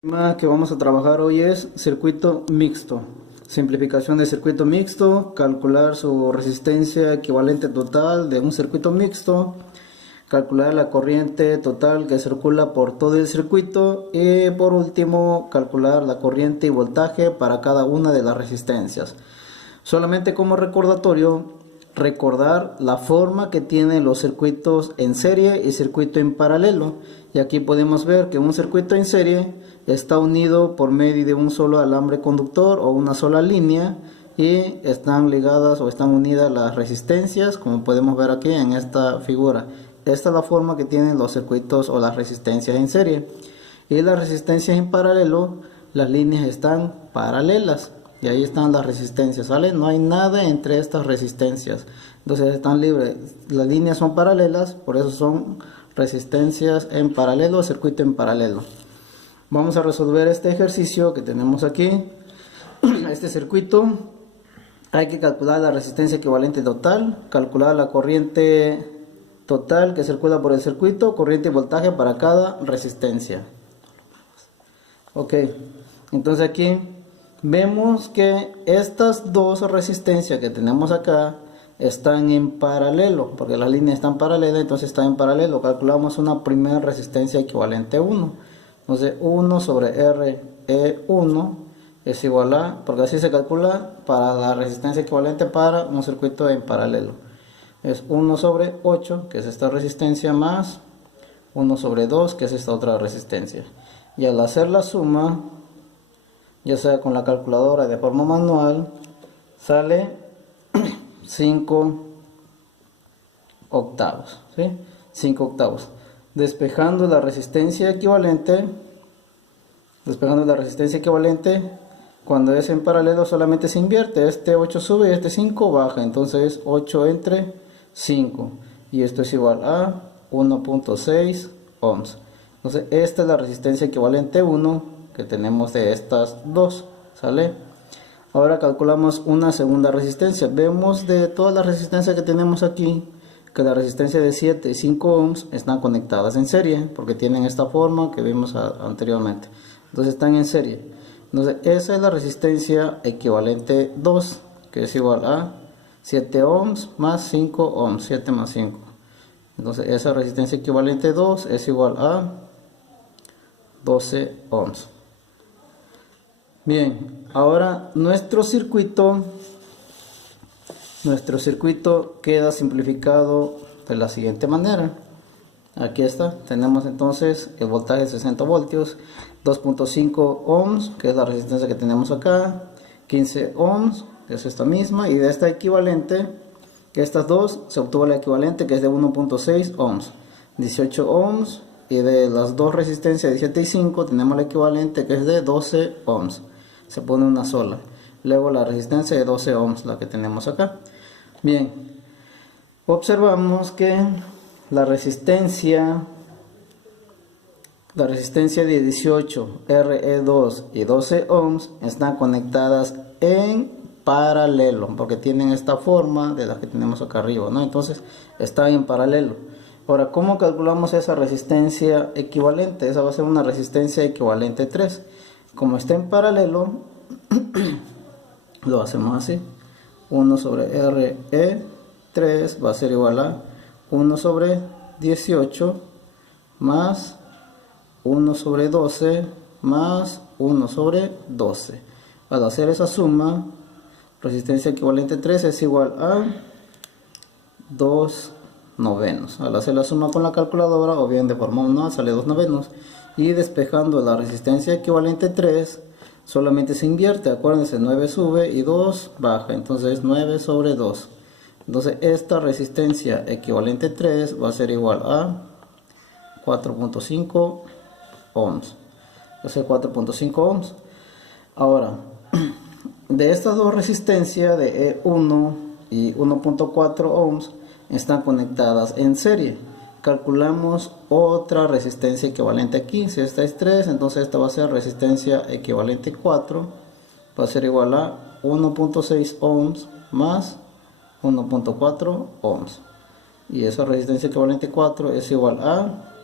El tema que vamos a trabajar hoy es circuito mixto. Simplificación de circuito mixto, calcular su resistencia equivalente total de un circuito mixto, calcular la corriente total que circula por todo el circuito y por último calcular la corriente y voltaje para cada una de las resistencias. Solamente como recordatorio, recordar la forma que tienen los circuitos en serie y circuito en paralelo. Y aquí podemos ver que un circuito en serie está unido por medio de un solo alambre conductor o una sola línea y están ligadas o están unidas las resistencias, como podemos ver aquí en esta figura. Esta es la forma que tienen los circuitos o las resistencias en serie. Y las resistencias en paralelo, las líneas están paralelas. Y ahí están las resistencias, ¿sale? No hay nada entre estas resistencias. Entonces están libres. Las líneas son paralelas, por eso son resistencias en paralelo, circuito en paralelo. Vamos a resolver este ejercicio que tenemos aquí. Este circuito, hay que calcular la resistencia equivalente total, calcular la corriente total que circula por el circuito, corriente y voltaje para cada resistencia. Ok, entonces aquí vemos que estas dos resistencias que tenemos acá están en paralelo, porque las líneas están paralelas, entonces están en paralelo. Calculamos una primera resistencia equivalente a 1. Entonces 1 sobre RE1 es igual a, porque así se calcula para la resistencia equivalente para un circuito en paralelo. Es 1 sobre 8, que es esta resistencia, más 1 sobre 2, que es esta otra resistencia. Y al hacer la suma, ya sea con la calculadora de forma manual, sale 5 octavos, ¿sí? 5 octavos. Despejando la resistencia equivalente, cuando es en paralelo solamente se invierte. Este 8 sube y este 5 baja, entonces 8 entre 5. Y esto es igual a 1.6 ohms. Entonces esta es la resistencia equivalente 1 que tenemos de estas dos, ¿sale? Ahora calculamos una segunda resistencia. Vemos de todas las resistencias que tenemos aquí que la resistencia de 7 y 5 ohms están conectadas en serie, porque tienen esta forma que vimos anteriormente. Entonces están en serie. Entonces esa es la resistencia equivalente 2, que es igual a 7 ohms más 5 ohms, 7 más 5. Entonces esa resistencia equivalente 2 es igual a 12 ohms. Bien, ahora nuestro circuito queda simplificado de la siguiente manera. Aquí está, tenemos entonces el voltaje de 60 voltios, 2.5 ohms, que es la resistencia que tenemos acá, 15 ohms, que es esta misma, y de esta equivalente, que estas dos, se obtuvo la equivalente, que es de 1.6 ohms, 18 ohms, y de las dos resistencias de 7 y 5, tenemos la equivalente, que es de 12 ohms. Se pone una sola. Luego la resistencia de 12 ohms, la que tenemos acá. Bien, observamos que la resistencia de 18, RE2 y 12 ohms están conectadas en paralelo, porque tienen esta forma de la que tenemos acá arriba, ¿no? Entonces están en paralelo. Ahora, ¿cómo calculamos esa resistencia equivalente? Esa va a ser una resistencia equivalente 3. Como está en paralelo, lo hacemos así. 1 sobre RE3 va a ser igual a 1 sobre 18 más 1 sobre 12 más 1 sobre 12. Al hacer esa suma, resistencia equivalente 3 es igual a 2 novenos. Al hacer la suma con la calculadora o bien de forma manual sale 2 novenos. Y despejando la resistencia equivalente 3, solamente se invierte. Acuérdense, 9 sube y 2 baja. Entonces 9 sobre 2. Entonces esta resistencia equivalente 3 va a ser igual a 4.5 ohms. Va a ser 4.5 ohms. Ahora, de estas dos resistencias de E1 y 1.4 ohms están conectadas en serie. Calculamos otra resistencia equivalente aquí. Si esta es 3, entonces esta va a ser resistencia equivalente 4. Va a ser igual a 1.6 ohms más 1.4 ohms. Y esa resistencia equivalente 4 es igual a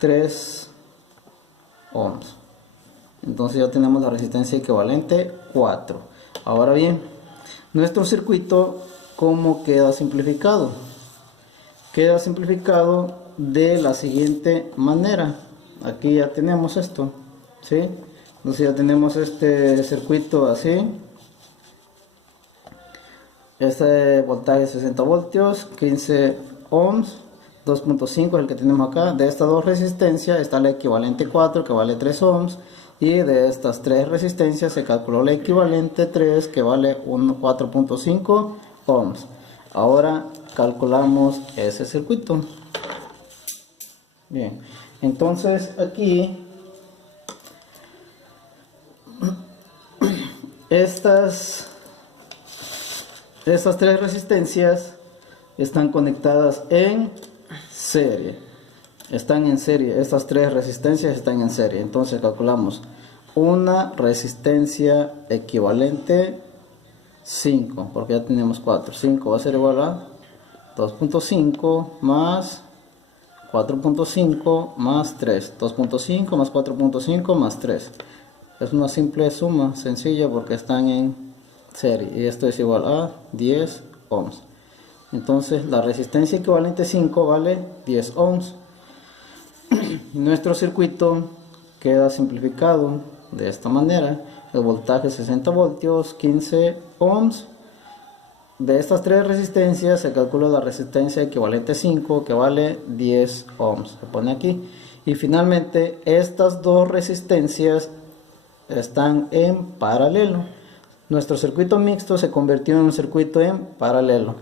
3 ohms. Entonces ya tenemos la resistencia equivalente 4. Ahora bien, nuestro circuito, ¿cómo queda simplificado? Queda simplificado de la siguiente manera. Aquí ya tenemos esto, ¿sí? Entonces ya tenemos este circuito así. Este voltaje 60 voltios, 15 ohms, 2.5 es el que tenemos acá. De estas dos resistencias está la equivalente 4, que vale 3 ohms. Y de estas tres resistencias se calculó la equivalente 3, que vale 4.5 ohms. Ahora calculamos ese circuito. Bien, entonces aquí estas tres resistencias están conectadas en serie. Están en serie, estas tres resistencias están en serie. Entonces calculamos una resistencia equivalente 5, porque ya tenemos 4. 5 va a ser igual a 2.5 más 4.5 más 3. 2.5 más 4.5 más 3. Es una simple suma sencilla porque están en serie. Y esto es igual a 10 ohms. Entonces la resistencia equivalente 5 vale 10 ohms. Nuestro circuito queda simplificado de esta manera. El voltaje 60 voltios, 15 ohms. De estas tres resistencias se calcula la resistencia equivalente 5, que vale 10 ohms. Se pone aquí. Y finalmente estas dos resistencias están en paralelo. Nuestro circuito mixto se convirtió en un circuito en paralelo.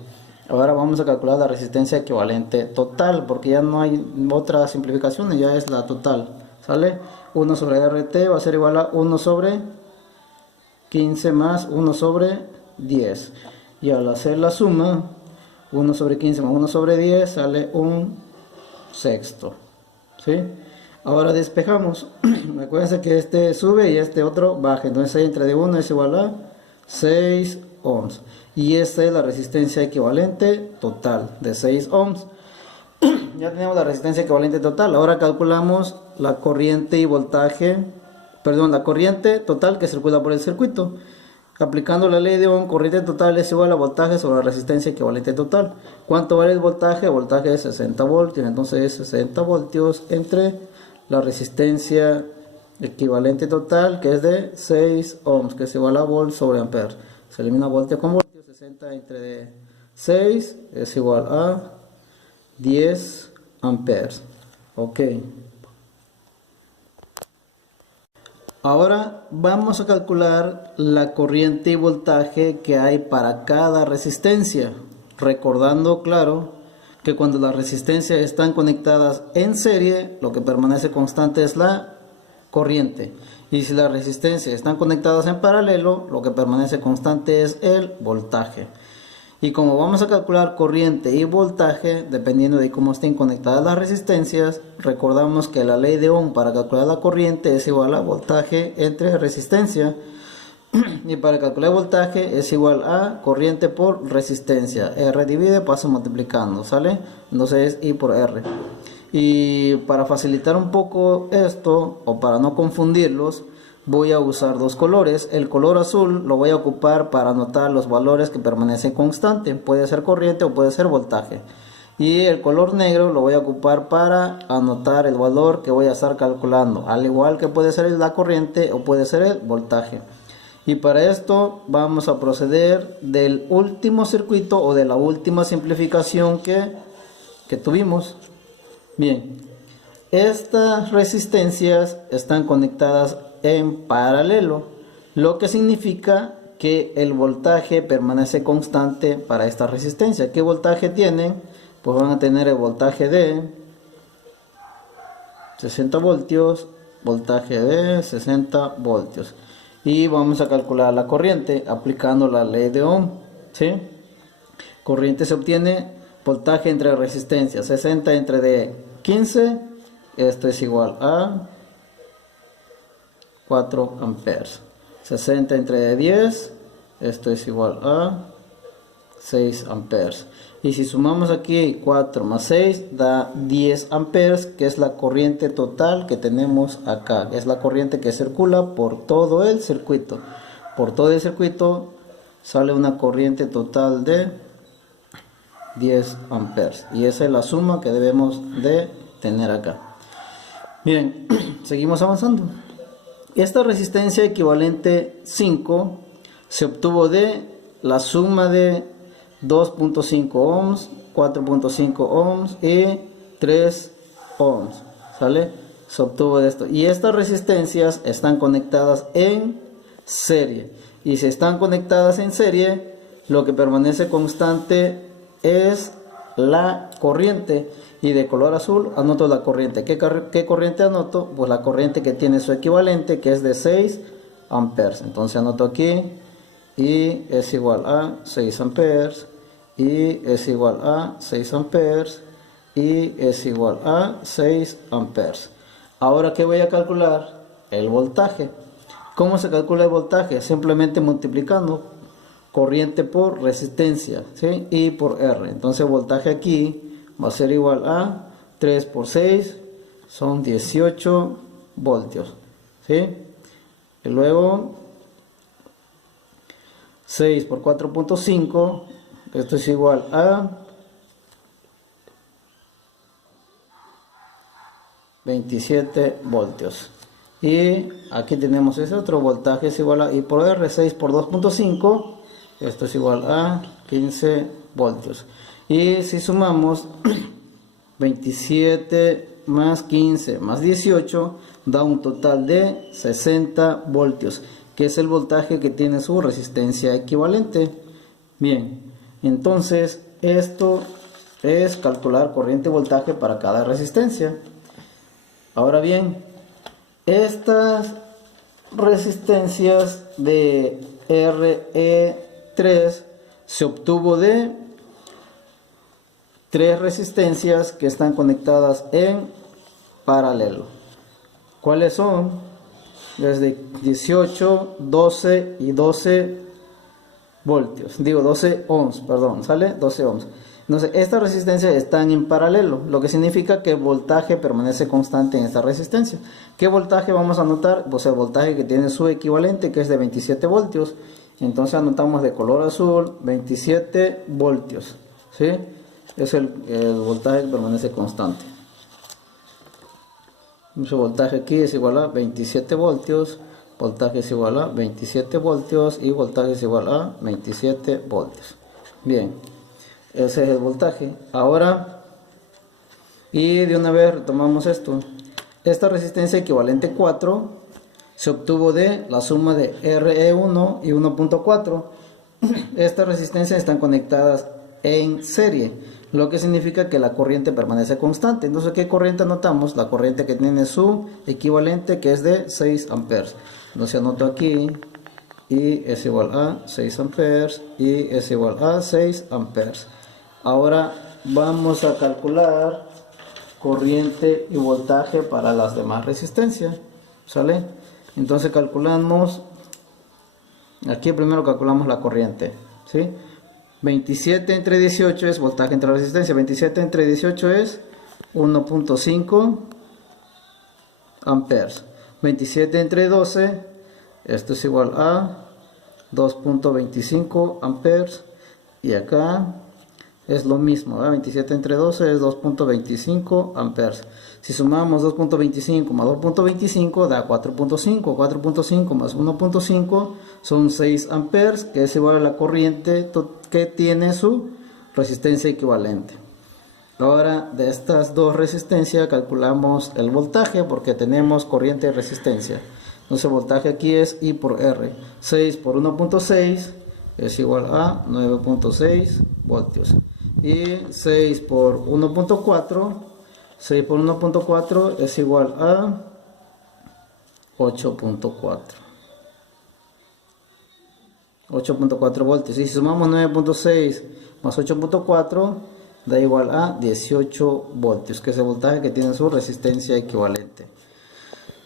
Ahora vamos a calcular la resistencia equivalente total, porque ya no hay otra simplificación, ya es la total. ¿Sale? 1 sobre RT va a ser igual a 1 sobre 15 más 1 sobre 10. Y al hacer la suma, 1 sobre 15 más 1 sobre 10 sale un sexto. ¿Sí? Ahora despejamos. Recuerden que este sube y este otro baja. Entonces 6 entre de 1 es igual a 6 ohms. Y esta es la resistencia equivalente total de 6 ohms. Ya tenemos la resistencia equivalente total. Ahora calculamos la corriente y voltaje, la corriente total que circula por el circuito. Aplicando la ley de Ohm, corriente total es igual a voltaje sobre la resistencia equivalente total. ¿Cuánto vale el voltaje? El voltaje es 60 voltios. Entonces es 60 voltios entre la resistencia equivalente total, que es de 6 ohms, que es igual a volt sobre amperes. Se elimina voltio con voltio. 60 entre 6 es igual a 10 amperes. Ok. Ahora vamos a calcular la corriente y voltaje que hay para cada resistencia. Recordando, claro, que cuando las resistencias están conectadas en serie, lo que permanece constante es la corriente. Y si las resistencias están conectadas en paralelo, lo que permanece constante es el voltaje. Y como vamos a calcular corriente y voltaje, dependiendo de cómo estén conectadas las resistencias, recordamos que la ley de Ohm para calcular la corriente es igual a voltaje entre resistencia. Y para calcular voltaje es igual a corriente por resistencia. R divide, pasa multiplicando, ¿sale? Entonces es I por R. Y para facilitar un poco esto, o para no confundirlos, voy a usar dos colores. El color azul lo voy a ocupar para anotar los valores que permanecen constantes. Puede ser corriente o puede ser voltaje. Y el color negro lo voy a ocupar para anotar el valor que voy a estar calculando. Al igual que puede ser la corriente o puede ser el voltaje. Y para esto vamos a proceder del último circuito o de la última simplificación que tuvimos. Bien, estas resistencias están conectadas en paralelo, lo que significa que el voltaje permanece constante para esta resistencia. ¿Qué voltaje tienen? Pues van a tener el voltaje de 60 voltios, voltaje de 60 voltios. Y vamos a calcular la corriente aplicando la ley de Ohm. ¿Sí? Corriente se obtiene voltaje entre resistencia, 60 entre de 15, esto es igual a 4 amperes. 60 entre de 10, esto es igual a 6 amperes. Y si sumamos aquí 4 más 6 da 10 amperes, que es la corriente total que tenemos acá. Es la corriente que circula por todo el circuito. Por todo el circuito sale una corriente total de 10 amperes. Y esa es la suma que debemos de tener acá. Bien, seguimos avanzando. Esta resistencia equivalente 5 se obtuvo de la suma de 2.5 ohms, 4.5 ohms y 3 ohms. ¿Sale? Se obtuvo de esto. Y estas resistencias están conectadas en serie. Y si están conectadas en serie, lo que permanece constante es la corriente. Y de color azul anoto la corriente. ¿Qué corriente anoto? Pues la corriente que tiene su equivalente, que es de 6 amperes. Entonces anoto aquí, y es igual a 6 amperes, y es igual a 6 amperes, y es igual a 6 amperes. Ahora, ¿qué voy a calcular? El voltaje. ¿Cómo se calcula el voltaje? Simplemente multiplicando corriente por resistencia, ¿sí? Y por R. Entonces voltaje aquí va a ser igual a 3 por 6, son 18 voltios, ¿sí? Y luego 6 por 4.5, esto es igual a 27 voltios. Y aquí tenemos ese otro voltaje, es igual a I por R, 6 por 2.5, esto es igual a 15 voltios. Y si sumamos 27 más 15 más 18, da un total de 60 voltios, que es el voltaje que tiene su resistencia equivalente. Bien, entonces esto es calcular corriente y voltaje para cada resistencia. Ahora bien, estas resistencias de RE3 se obtuvo de 3 resistencias que están conectadas en paralelo. ¿Cuáles son? Desde 18, 12 y 12 voltios. Digo 12 ohms, perdón, ¿sale? 12 ohms. Entonces, estas resistencias están en paralelo, lo que significa que el voltaje permanece constante en esta resistencia. ¿Qué voltaje vamos a anotar? Pues el voltaje que tiene su equivalente, que es de 27 voltios. Entonces anotamos de color azul 27 voltios, ¿sí? Es el voltaje que permanece constante. Nuestro voltaje aquí es igual a 27 voltios, voltaje es igual a 27 voltios y voltaje es igual a 27 voltios. Bien, ese es el voltaje. Ahora, y de una vez retomamos esto. Esta resistencia equivalente 4 se obtuvo de la suma de RE1 y 1.4. Estas resistencias están conectadas en serie, lo que significa que la corriente permanece constante. Entonces, ¿qué corriente anotamos? La corriente que tiene su equivalente, que es de 6 amperes. Entonces anoto aquí, y es igual a 6 amperes, y es igual a 6 amperes. Ahora vamos a calcular corriente y voltaje para las demás resistencias, ¿sale? Entonces calculamos, aquí primero calculamos la corriente, ¿sí? 27 entre 18 es voltaje entre resistencia. 27 entre 18 es 1.5 amperes. 27 entre 12, esto es igual a 2.25 amperes. Y acá es lo mismo, ¿verdad? 27 entre 12 es 2.25 amperes. Si sumamos 2.25 más 2.25 da 4.5. 4.5 más 1.5 son 6 amperes, que es igual a la corriente que tiene su resistencia equivalente. Ahora, de estas dos resistencias calculamos el voltaje, porque tenemos corriente y resistencia. Entonces el voltaje aquí es I por R. 6 por 1.6 es igual a 9.6 voltios. Y 6 por 1.4, 6 por 1.4 es igual a 8.4. 8.4 voltios. Y si sumamos 9.6 más 8.4 da igual a 18 voltios, que es el voltaje que tiene su resistencia equivalente.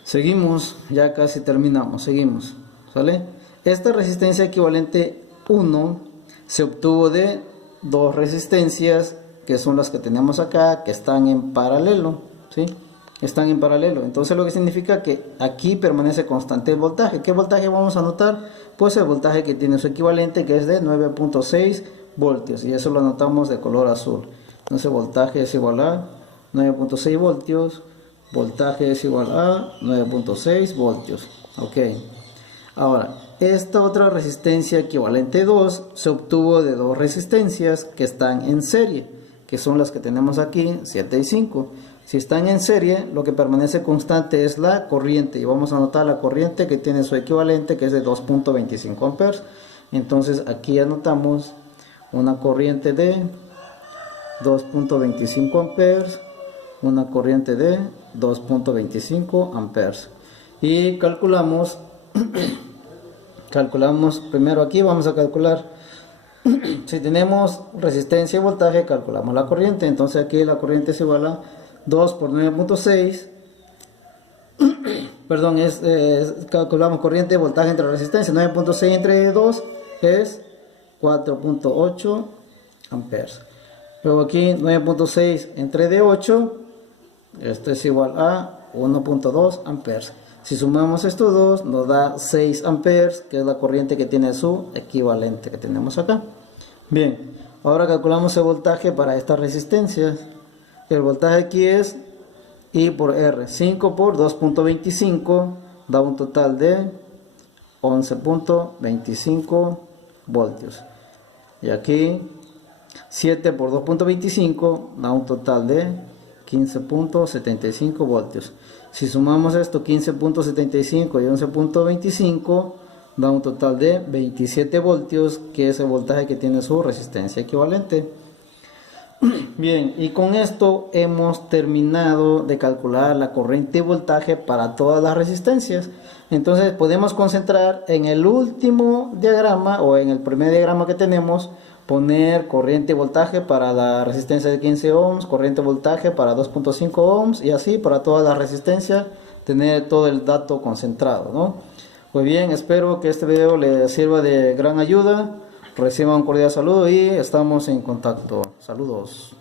Seguimos, ya casi terminamos, seguimos, ¿sale? Esta resistencia equivalente 1 se obtuvo de dos resistencias que son las que tenemos acá, que están en paralelo, ¿sí? Están en paralelo. Entonces lo que significa que aquí permanece constante el voltaje. ¿Qué voltaje vamos a anotar? Pues el voltaje que tiene su equivalente, que es de 9.6 voltios, y eso lo anotamos de color azul. Entonces voltaje es igual a 9.6 voltios, voltaje es igual a 9.6 voltios. Ok. Ahora, esta otra resistencia equivalente 2 se obtuvo de dos resistencias que están en serie, que son las que tenemos aquí, 7 y 5. Si están en serie, lo que permanece constante es la corriente, y vamos a anotar la corriente que tiene su equivalente, que es de 2.25 amperes. Entonces aquí anotamos una corriente de 2.25 amperes, una corriente de 2.25 amperes, y calculamos primero aquí vamos a calcular si tenemos resistencia y voltaje, calculamos la corriente. Entonces aquí la corriente es igual a 2 por 9.6, perdón, calculamos corriente y voltaje entre resistencia. 9.6 entre 2 es 4.8 amperes. Luego aquí 9.6 entre D8, esto es igual a 1.2 amperes. Si sumamos estos dos, nos da 6 amperes, que es la corriente que tiene su equivalente que tenemos acá. Bien, ahora calculamos el voltaje para estas resistencias. El voltaje aquí es I por R. 5 por 2.25 da un total de 11.25 voltios. Y aquí 7 por 2.25 da un total de 15.75 voltios. Si sumamos esto, 15.75 y 11.25, da un total de 27 voltios, que es el voltaje que tiene su resistencia equivalente. Bien, y con esto hemos terminado de calcular la corriente y voltaje para todas las resistencias. Entonces podemos concentrar en el último diagrama, o en el primer diagrama que tenemos, poner corriente y voltaje para la resistencia de 15 ohms, corriente y voltaje para 2.5 ohms, y así para todas las resistencias, tener todo el dato concentrado, ¿no? Muy bien, espero que este video les sirva de gran ayuda. Reciban un cordial saludo y estamos en contacto. Saludos.